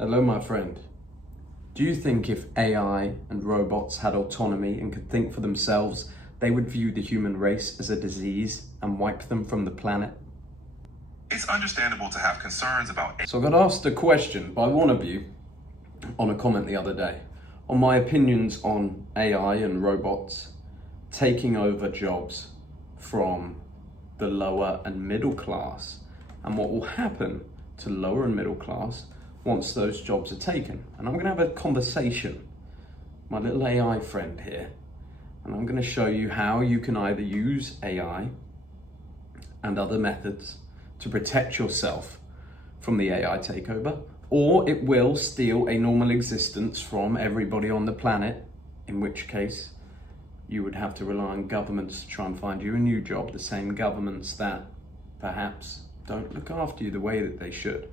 Hello, my friend. Do you think if AI and robots had autonomy and could think for themselves, they would view the human race as a disease and wipe them from the planet? It's understandable to have concerns about. So I got asked a question by one of you on a comment the other day on my opinions on AI and robots taking over jobs from the lower and middle class, and what will happen to lower and middle class once those jobs are taken. And I'm going to have a conversation, my little AI friend here, and I'm going to show you how you can either use AI and other methods to protect yourself from the AI takeover, or it will steal a normal existence from everybody on the planet, in which case you would have to rely on governments to try and find you a new job, the same governments that perhaps don't look after you the way that they should.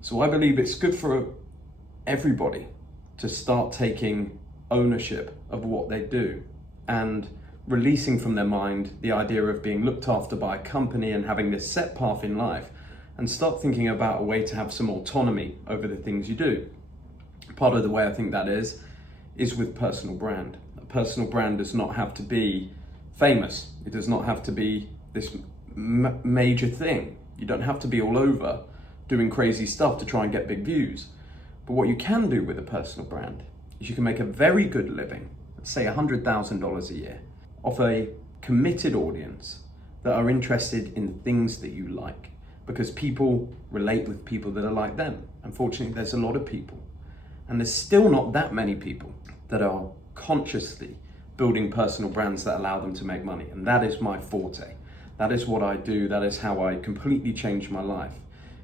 So I believe it's good for everybody to start taking ownership of what they do and releasing from their mind the idea of being looked after by a company and having this set path in life, and start thinking about a way to have some autonomy over the things you do. Part of the way I think that is with personal brand. A personal brand does not have to be famous. It does not have to be this major thing. You don't have to be all over doing crazy stuff to try and get big views. But what you can do with a personal brand is you can make a very good living, let's say $100,000 a year, off a committed audience that are interested in things that you like, because people relate with people that are like them. Unfortunately, there's a lot of people, and there's still not that many people that are consciously building personal brands that allow them to make money. And that is my forte. That is what I do. That is how I completely changed my life.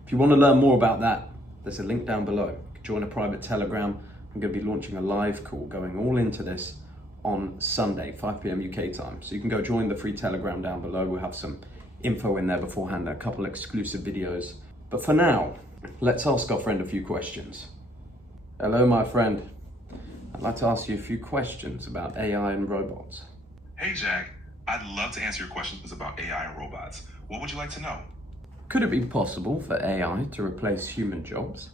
If you want to learn more about that, there's a link down below. Join a private Telegram. I'm going to be launching a live call going all into this on Sunday, 5 p.m. UK time. So you can go join the free Telegram down below. We'll have some info in there beforehand, a couple exclusive videos. But for now, let's ask our friend a few questions. Hello, my friend. I'd like to ask you a few questions about AI and robots. Hey, Jack. I'd love to answer your questions about AI and robots. What would you like to know? Could it be possible for AI to replace human jobs?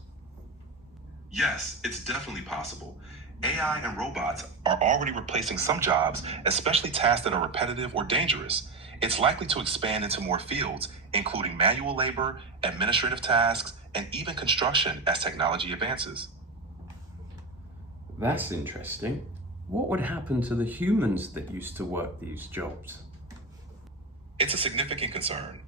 Yes, it's definitely possible. AI and robots are already replacing some jobs, especially tasks that are repetitive or dangerous. It's likely to expand into more fields, including manual labor, administrative tasks, and even construction as technology advances. That's interesting. What would happen to the humans that used to work these jobs? It's a significant concern.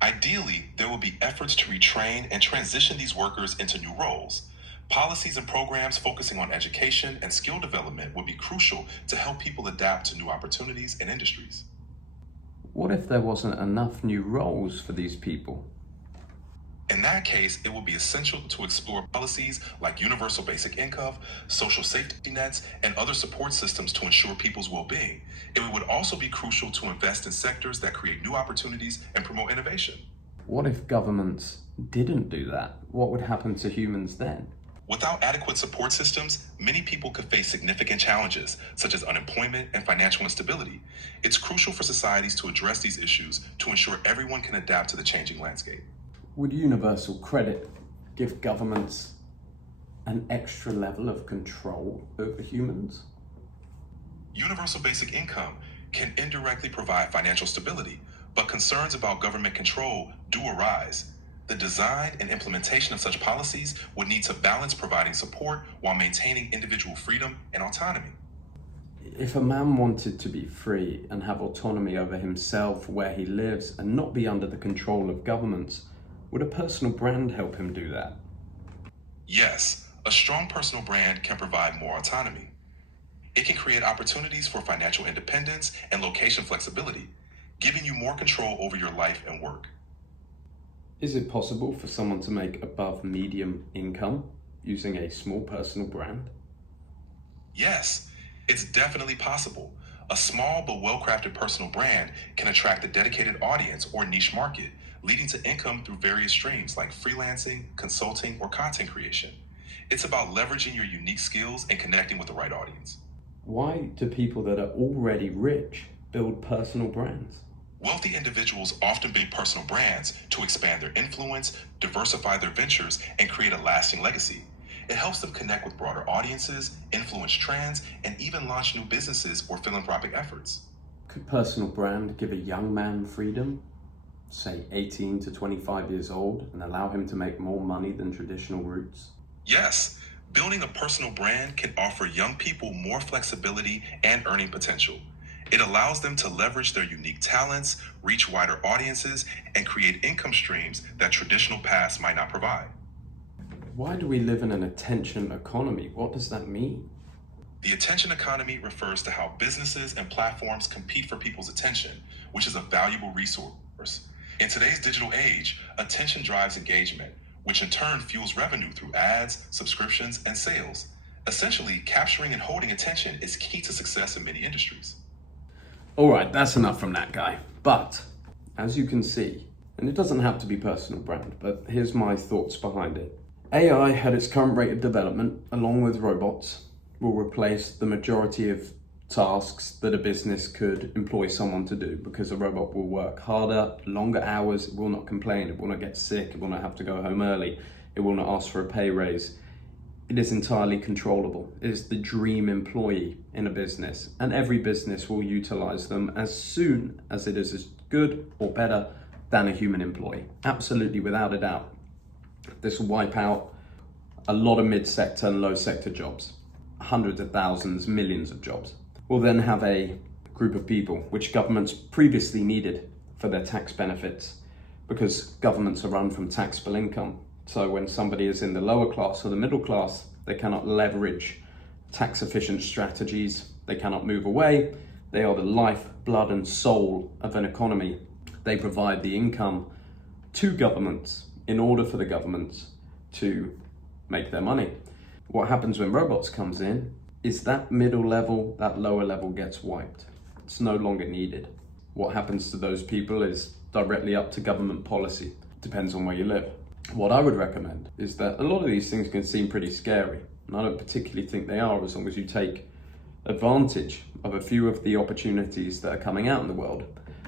Ideally, there will be efforts to retrain and transition these workers into new roles. Policies and programs focusing on education and skill development would be crucial to help people adapt to new opportunities and industries. What if there wasn't enough new roles for these people? In that case, it will be essential to explore policies like universal basic income, social safety nets, and other support systems to ensure people's well-being. It would also be crucial to invest in sectors that create new opportunities and promote innovation. What if governments didn't do that? What would happen to humans then? Without adequate support systems, many people could face significant challenges, such as unemployment and financial instability. It's crucial for societies to address these issues to ensure everyone can adapt to the changing landscape. Would universal credit give governments an extra level of control over humans? Universal basic income can indirectly provide financial stability, but concerns about government control do arise. The design and implementation of such policies would need to balance providing support while maintaining individual freedom and autonomy. If a man wanted to be free and have autonomy over himself, where he lives, and not be under the control of governments, would a personal brand help him do that? Yes, a strong personal brand can provide more autonomy. It can create opportunities for financial independence and location flexibility, giving you more control over your life and work. Is it possible for someone to make above medium income using a small personal brand? Yes, it's definitely possible. A small but well-crafted personal brand can attract a dedicated audience or niche market, leading to income through various streams like freelancing, consulting, or content creation. It's about leveraging your unique skills and connecting with the right audience. Why do people that are already rich build personal brands? Wealthy individuals often build personal brands to expand their influence, diversify their ventures, and create a lasting legacy. It helps them connect with broader audiences, influence trends, and even launch new businesses or philanthropic efforts. Could personal brand give a young man freedom, say 18 to 25 years old, and allow him to make more money than traditional routes? Yes, building a personal brand can offer young people more flexibility and earning potential. It allows them to leverage their unique talents, reach wider audiences, and create income streams that traditional paths might not provide. Why do we live in an attention economy? What does that mean? The attention economy refers to how businesses and platforms compete for people's attention, which is a valuable resource. In today's digital age, attention drives engagement, which in turn fuels revenue through ads, subscriptions, and sales. Essentially, capturing and holding attention is key to success in many industries. All right, that's enough from that guy. But as you can see, and it doesn't have to be personal brand, but here's my thoughts behind it. AI at its current rate of development, along with robots, will replace the majority of tasks that a business could employ someone to do, because a robot will work harder, longer hours, it will not complain, it will not get sick, it will not have to go home early, it will not ask for a pay raise. It is entirely controllable. It is the dream employee in a business, and every business will utilize them as soon as it is as good or better than a human employee. Absolutely, without a doubt. This will wipe out a lot of mid-sector and low-sector jobs. Hundreds of thousands, millions of jobs. We'll then have a group of people which governments previously needed for their tax benefits, because governments are run from taxable income. So when somebody is in the lower class or the middle class, they cannot leverage tax efficient strategies, they cannot move away. They are the life, blood and soul of an economy. They provide the income to governments in order for the governments to make their money. What happens when robots comes in is that middle level, that lower level gets wiped. It's no longer needed. What happens to those people is directly up to government policy. Depends on where you live. What I would recommend is that a lot of these things can seem pretty scary, and I don't particularly think they are, as long as you take advantage of a few of the opportunities that are coming out in the world.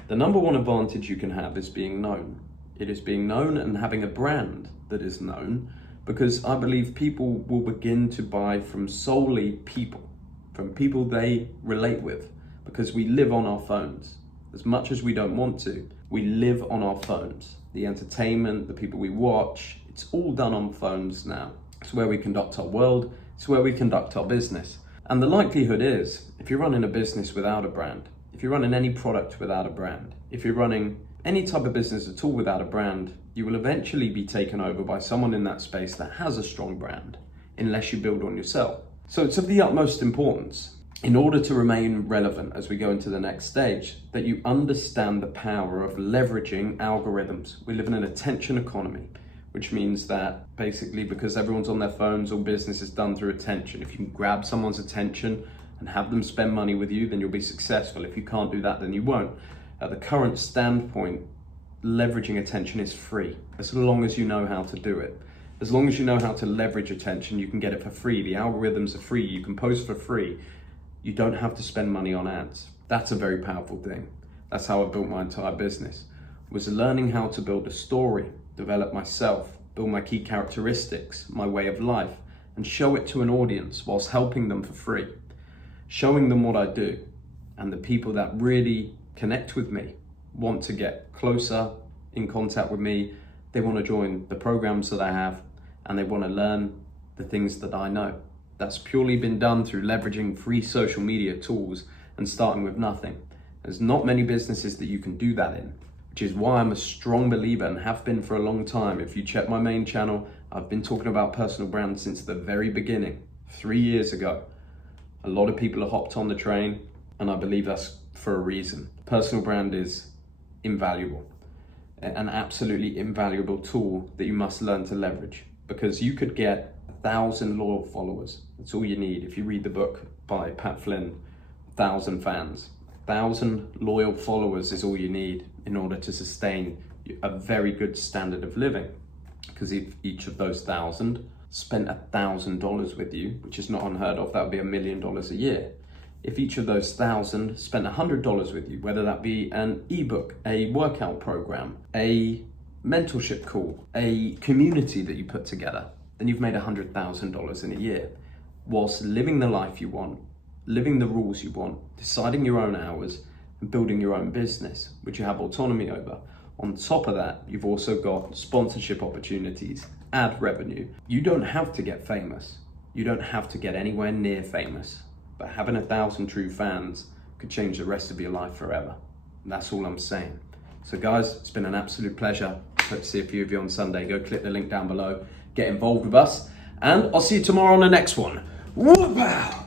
The number one advantage you can have is being known. It is being known and having a brand that is known, because I believe people will begin to buy from solely people, from people they relate with, because we live on our phones. As much as we don't want to, we live on our phones. The entertainment, the people we watch, it's all done on phones now. It's where we conduct our world, it's where we conduct our business. And the likelihood is, if you're running a business without a brand, if you're running any product without a brand, if you're running any type of business at all without a brand, you will eventually be taken over by someone in that space that has a strong brand, unless you build one yourself. So it's of the utmost importance, in order to remain relevant as we go into the next stage, that you understand the power of leveraging algorithms. We live in an attention economy, which means that basically, because everyone's on their phones, all business is done through attention. If you can grab someone's attention and have them spend money with you, then you'll be successful. If you can't do that, then you won't. At the current standpoint, leveraging attention is free, as long as you know how to do it. As long as you know how to leverage attention, you can get it for free. The algorithms are free, you can post for free. You don't have to spend money on ads. That's a very powerful thing. That's how I built my entire business, was learning how to build a story, develop myself, build my key characteristics, my way of life, and show it to an audience whilst helping them for free. Showing them what I do, and the people that really connect with me, want to get closer in contact with me, they want to join the programs that I have, and they want to learn the things that I know. That's purely been done through leveraging free social media tools and starting with nothing. There's not many businesses that you can do that in, which is why I'm a strong believer and have been for a long time. If you check my main channel, I've been talking about personal brand since the very beginning, 3 years ago. A lot of people have hopped on the train, and I believe that's for a reason. Personal brand is invaluable, an absolutely invaluable tool that you must learn to leverage, because you could get 1,000 loyal followers. That's all you need. If you read the book by Pat Flynn, 1,000 fans, 1,000 loyal followers is all you need in order to sustain a very good standard of living. Because if each of those 1,000 spent $1,000 with you, which is not unheard of, that would be $1 million a year. If each of those 1,000 spent $100 with you, whether that be an ebook, a workout program, a mentorship call, a community that you put together, then you've made $100,000 in a year, whilst living the life you want, living the rules you want, deciding your own hours, and building your own business, which you have autonomy over. On top of that, you've also got sponsorship opportunities, ad revenue. You don't have to get famous. You don't have to get anywhere near famous, but having 1,000 true fans could change the rest of your life forever. And that's all I'm saying. So guys, it's been an absolute pleasure. Hope to see a few of you on Sunday. Go click the link down below, get involved with us, and I'll see you tomorrow on the next one. Whoop-pow!